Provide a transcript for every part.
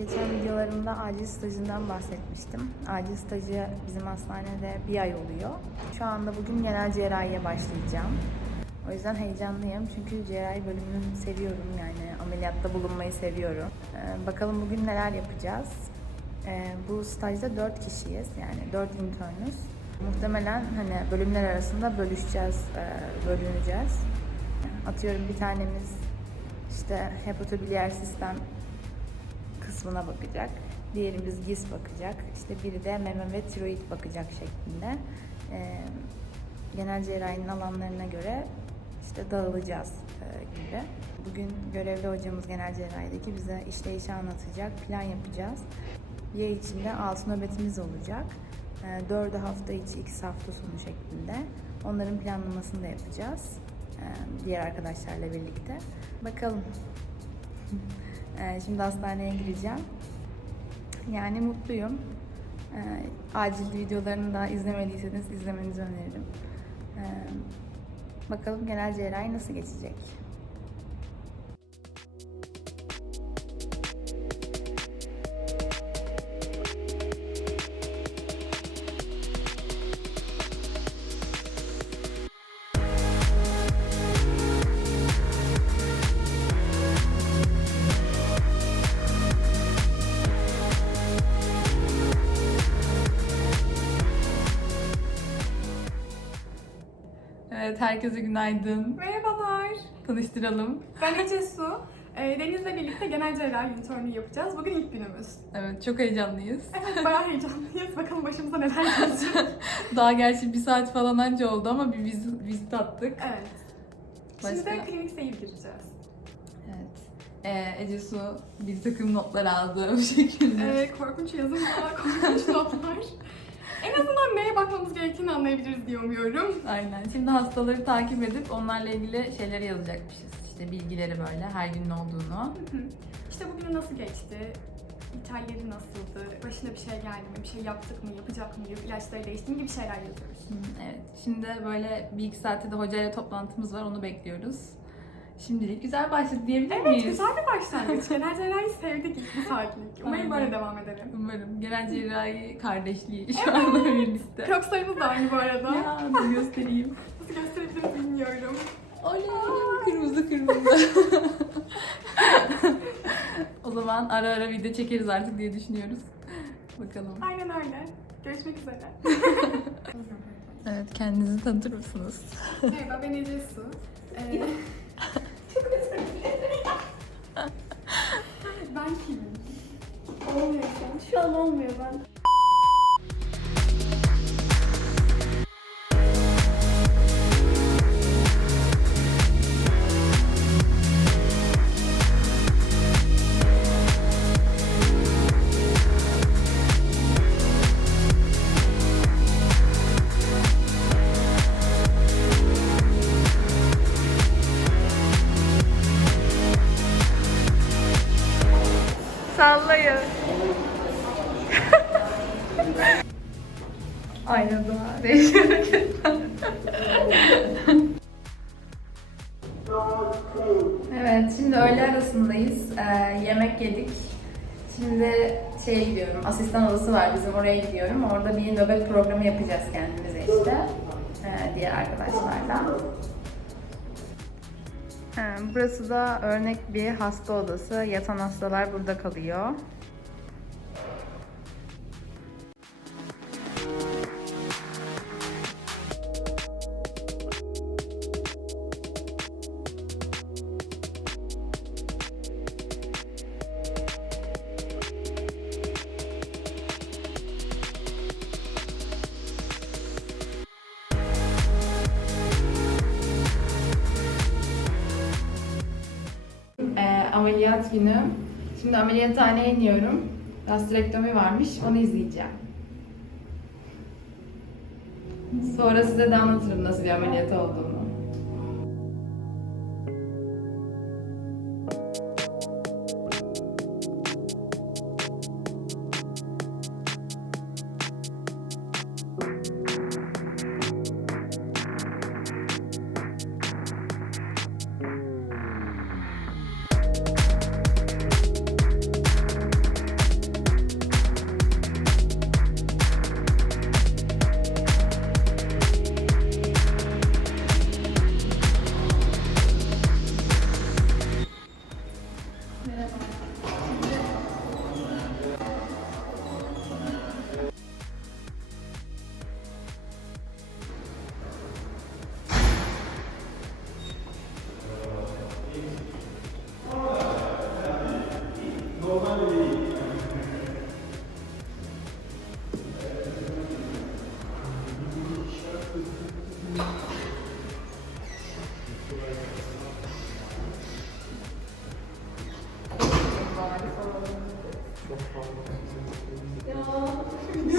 Geçen videolarımda acil stajından bahsetmiştim. Acil stajı bizim hastanede bir ay oluyor. Şu anda bugün genel cerrahiye başlayacağım. O yüzden heyecanlıyım çünkü cerrahi bölümünü seviyorum yani ameliyatta bulunmayı seviyorum. Ee, bakalım bugün neler yapacağız. Ee, bu stajda 4 kişiyiz yani 4 internüz. Muhtemelen hani bölümler arasında bölüşeceğiz, e, bölüneceğiz. Atıyorum bir tanemiz işte hepatobiliyer sistem kısmına bakacak. Diğerimiz GIS bakacak. İşte biri de meme ve tiroid bakacak şeklinde. Ee, genel cerrahinin alanlarına göre işte dağılacağız e, gibi. Bugün görevli hocamız genel cerrahideki bize işleyişi anlatacak, plan yapacağız. Ay içinde 6 nöbetimiz olacak. 4'ü hafta içi, ikisi hafta sonu şeklinde. Onların planlamasını da yapacağız. e, Diğer arkadaşlarla birlikte. Bakalım. E, Şimdi hastaneye gireceğim. Yani mutluyum. E, Acil videolarını da izlemediyseniz izlemenizi öneririm. E, Bakalım genel cerrahi nasıl geçecek? Evet, herkese günaydın. Merhabalar. Tanıştıralım. Ben Ece Su. Ee, Deniz'le birlikte genel cerrahi internü yapacağız. Bugün ilk günümüz. Evet, çok heyecanlıyız. Evet, bayağı heyecanlıyız. Bakalım başımıza neler gelecek. Daha gerçi bir saat falan anca oldu ama bir vizit, vizit attık. Evet. Şimdi Başka? de klinik seyir gireceğiz. Evet. Ee, Ece Su bir takım notlar aldı bu şekilde. Ee, korkunç yazım var, korkunç notlar. En azından neye bakmamız gerektiğini anlayabiliriz diye umuyorum. Aynen. Şimdi hastaları takip edip onlarla ilgili şeyleri yazacakmışız. İşte bilgileri böyle, her gün ne olduğunu. işte bugün nasıl geçti? İthalleri nasıldı? Başına bir şey geldi mi? Bir şey yaptık mı? Yapacak mıyız? İlaçları değişti mi? gibi şeyler yazıyoruz. Hı, Evet. Şimdi böyle bir iki saatte de hocayla toplantımız var. Onu bekliyoruz. Şimdilik güzel başladı diyebilir Evet, miyiz? güzel bir başlangıç. Genel cerrahi sevdik ilk saatlik. Umarım böyle devam ederim. Umarım. Genel cerrahi kardeşliği şu anda birlikte. Crocs'larımız da aynı bu arada. Ya dur göstereyim. Nasıl gösterebilirim bilmiyorum. Oley! Kırmızı kırmızı. o zaman ara ara video çekeriz artık diye düşünüyoruz. Bakalım. Aynen öyle. Görüşmek üzere. Evet, kendinizi tanıtır mısınız? Merhaba ben Ece Su. Ee, ben kimim? Olmuyor şu an. Şu an olmuyor ben. Evet, şimdi öğle arasındayız. Ee, yemek yedik. Şimdi şeye gidiyorum, asistan odası var bizim oraya gidiyorum. Orada bir nöbet programı yapacağız kendimize işte. Ee, diğer arkadaşlarla. Ee, Burası da örnek bir hasta odası. Yatan hastalar burada kalıyor. Ameliyat günü. Şimdi ameliyathaneye iniyorum. Gastrektomi varmış, onu izleyeceğim. Sonra size de anlatırım nasıl bir ameliyat olduğunu. Thank you.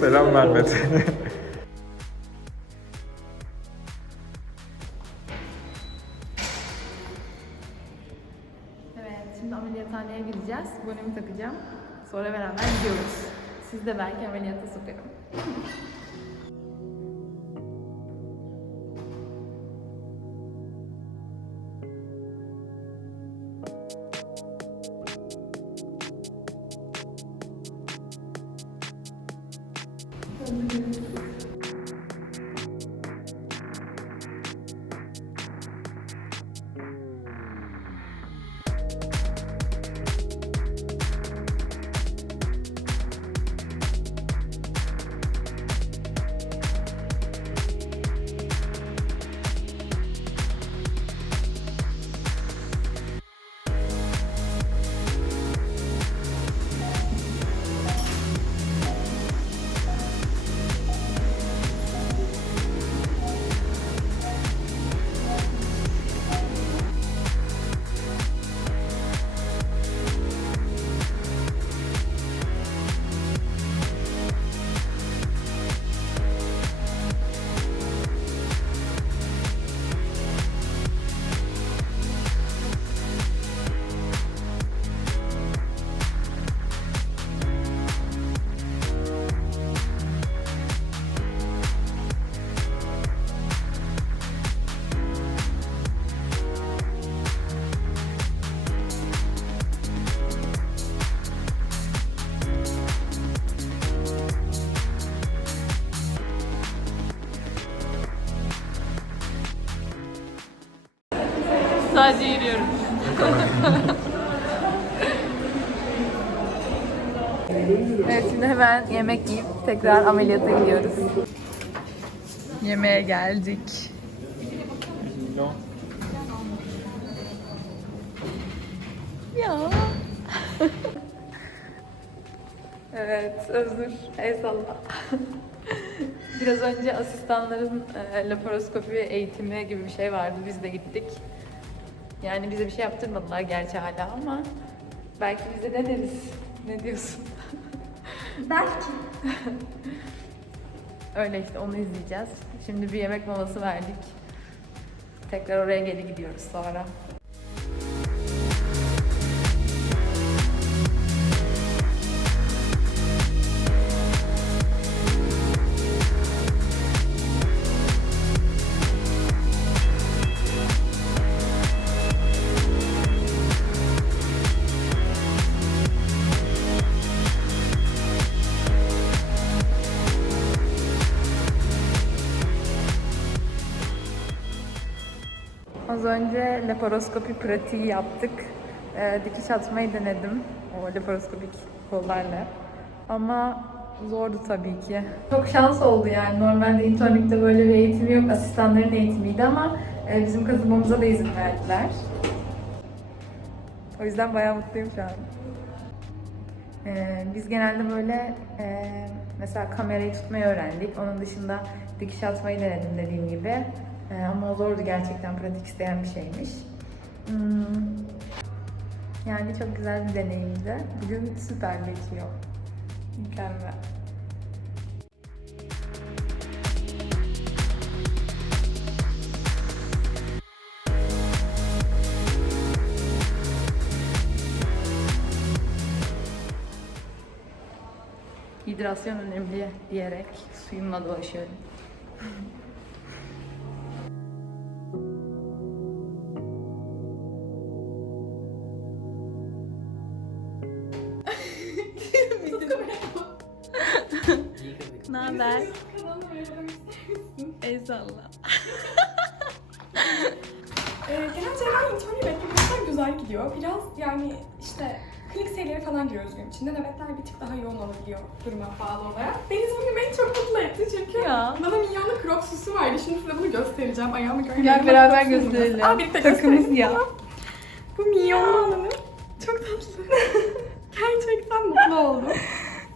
Selam Mehmet. Evet, şimdi ameliyathaneye gideceğiz. Bonemi takacağım. Sonra beraber gidiyoruz. Siz de belki ameliyata sokarım. Şimdi hemen yemek yiyip tekrar ameliyata gidiyoruz. Yemeğe geldik. Ya. evet, Özgür. Eyvallah. Biraz önce asistanların e, laparoskopi eğitimi gibi bir şey vardı. Biz de gittik. Yani bize bir şey yaptırmadılar gerçi hala ama belki bize ne deriz? Ne diyorsun? Belki. Öyle işte onu izleyeceğiz. Şimdi bir yemek molası verdik. Tekrar oraya geri gidiyoruz sonra. Az önce laparoskopi pratiği yaptık. Ee, dikiş atmayı denedim. O laparoskopik kollarla. Ama zordu tabii ki. Çok şans oldu yani. Normalde internikte böyle bir eğitim yok. Asistanların eğitimiydi ama e, bizim kazımamıza da izin verdiler. O yüzden bayağı mutluyum şu an. Ee, biz genelde böyle e, mesela kamerayı tutmayı öğrendik. Onun dışında dikiş atmayı denedim dediğim gibi. Ee, ama zordu gerçekten pratik isteyen bir şeymiş. Hmm, Yani çok güzel bir deneyimdi. Bugün süper geçiyor. Mükemmel. Hidrasyon önemli diyerek suyumla dolaşıyorum. Ne haber? Eyvallah. Ee, genel cerrahi interni beklemekten güzel gidiyor. Biraz yani işte klinik serileri falan giriyoruz gün içinde. Nöbetler bir tık daha yoğun olabiliyor duruma bağlı olarak. Deniz bugün beni çok mutlu etti çünkü Ya. bana Minyon'un Crocs'usu vardı. Şimdi size bunu göstereceğim. Ayağımı görmeyin. Gel beraber gösterelim. Aa, birlikte Takımız ya. Bu olanı. Çok tatlı. Gerçekten mutlu oldum.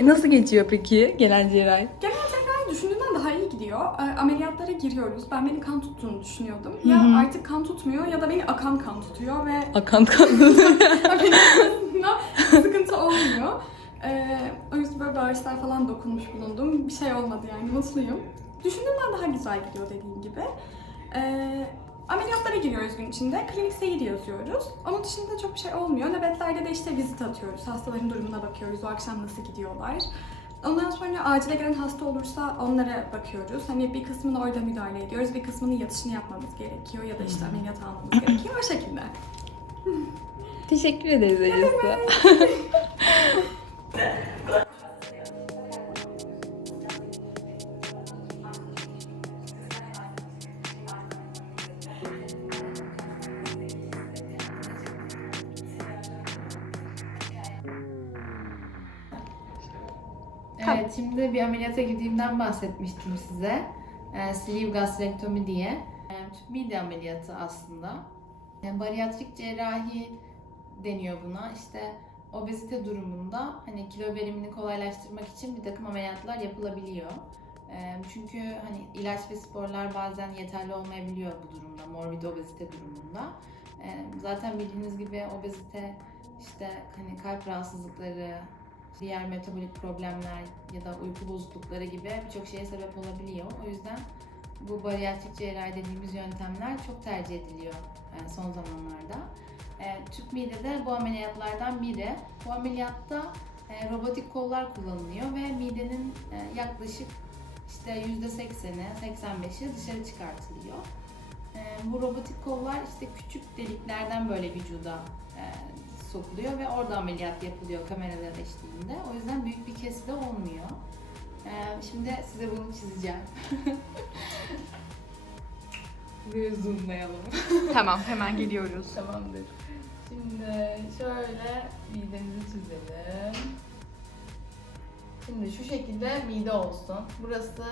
Nasıl geçiyor peki genel cerrahi? Genel cerrahi düşündüğümden daha iyi gidiyor. E, ameliyatlara giriyoruz. Ben beni kan tuttuğunu düşünüyordum. Ya artık kan tutmuyor ya da beni akan kan tutuyor ve Akan kan. sıkıntı olmuyor. E, o yüzden böyle bağırslar falan dokunmuş bulundum. Bir şey olmadı yani mutluyum. Düşündüğümden daha güzel gidiyor dediğim gibi. E, ameliyatlara giriyoruz gün içinde. Klinik seyir yazıyoruz. Onun dışında çok bir şey olmuyor. Nöbetlerde de işte vizit atıyoruz. Hastaların durumuna bakıyoruz. O akşam nasıl gidiyorlar. Ondan sonra acile gelen hasta olursa onlara bakıyoruz. Hani bir kısmını orada müdahale ediyoruz, bir kısmının yatışını yapmamız gerekiyor ya da işte ameliyat almamız gerekiyor o şekilde. Teşekkür ederiz Elisa. Evet, şimdi bir ameliyata girdiğimden bahsetmiştim size. Ee, sleeve gastrektomi diye. Ee, tüp mide ameliyatı aslında. Yani bariyatrik cerrahi deniyor buna. İşte obezite durumunda hani kilo verimini kolaylaştırmak için bir takım ameliyatlar yapılabiliyor. Ee, çünkü hani ilaç ve sporlar bazen yeterli olmayabiliyor bu durumda, morbid obezite durumunda. Ee, zaten bildiğiniz gibi obezite işte hani kalp rahatsızlıkları, diğer metabolik problemler ya da uyku bozuklukları gibi birçok şeye sebep olabiliyor. O yüzden bu bariyatrik cerrahi dediğimiz yöntemler çok tercih ediliyor e, son zamanlarda. E, tüp mide de bu ameliyatlardan biri. Bu ameliyatta e, robotik kollar kullanılıyor ve midenin yaklaşık işte %80'i, 85'i dışarı çıkartılıyor. Bu robotik kollar işte küçük deliklerden böyle vücuda sokuluyor ve orada ameliyat yapılıyor kameralar eşliğinde. O yüzden büyük bir kesi de olmuyor. E, şimdi size bunu çizeceğim. Bir zoomlayalım. tamam hemen geliyoruz. Tamamdır. Şimdi şöyle midemizi çizelim. Şimdi şu şekilde mide olsun. Burası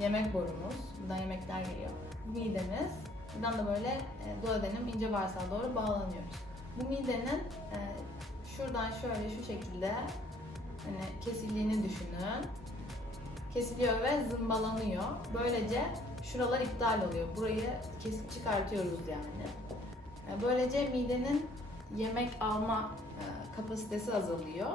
yemek borumuz. Buradan yemekler geliyor. Midemiz. Buradan da böyle e, duodenim ince bağırsağa doğru bağlanıyoruz. Bu midenin e, şuradan şöyle şu şekilde hani kesildiğini düşünün. Kesiliyor ve zımbalanıyor. Böylece şuralar iptal oluyor. Burayı kesip çıkartıyoruz yani. E, Böylece midenin yemek alma e, kapasitesi azalıyor.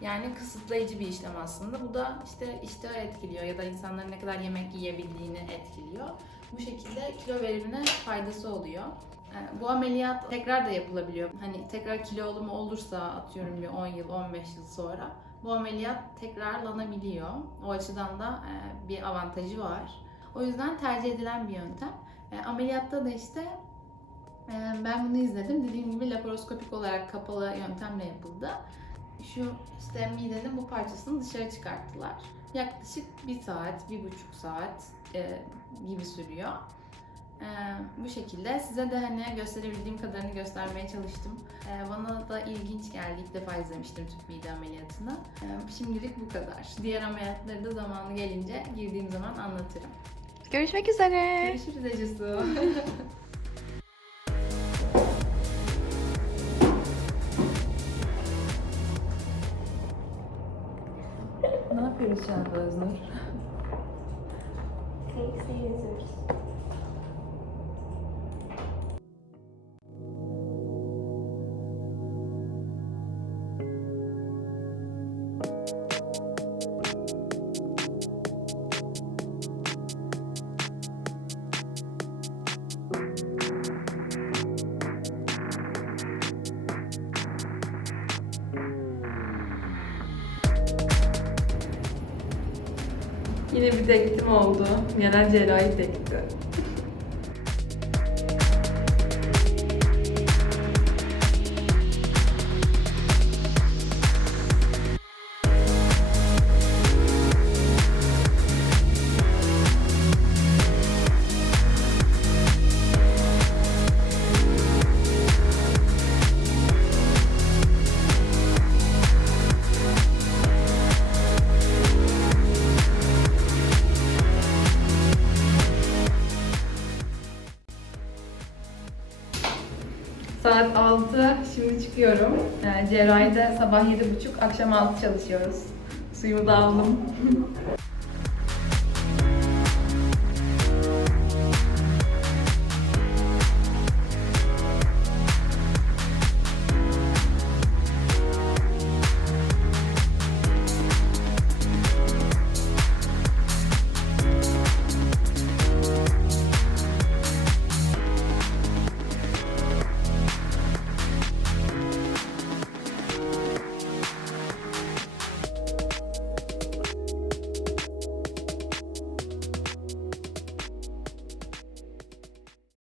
Yani kısıtlayıcı bir işlem aslında. Bu da işte iştahı etkiliyor ya da insanların ne kadar yemek yiyebildiğini etkiliyor. Bu şekilde kilo verimine faydası oluyor. E, Bu ameliyat tekrar da yapılabiliyor. Hani tekrar kilo alımı olursa atıyorum bir 10 yıl, 15 yıl sonra bu ameliyat tekrarlanabiliyor. O açıdan da e, bir avantajı var. O yüzden tercih edilen bir yöntem. E, Ameliyatta da işte ee, Ben bunu izledim. Dediğim gibi laparoskopik olarak kapalı yöntemle yapıldı. Şu işte midenin bu parçasını dışarı çıkarttılar. Yaklaşık bir saat, bir buçuk saat e, gibi sürüyor. Ee, bu şekilde size de hani gösterebildiğim kadarını göstermeye çalıştım. Ee, bana da ilginç geldi. İlk defa izlemiştim tüp mide ameliyatını. Ee, şimdilik bu kadar. Diğer ameliyatları da zamanı gelince girdiğim zaman anlatırım. Görüşmek üzere. Görüşürüz Ecesu. ne yapıyoruz şu anda Öznur? Yine bir teklifim oldu. Genel cerrahi teklifi. Çıkıyorum. Yani cerrahide sabah 7.30, akşam 6 çalışıyoruz. Suyumu da aldım.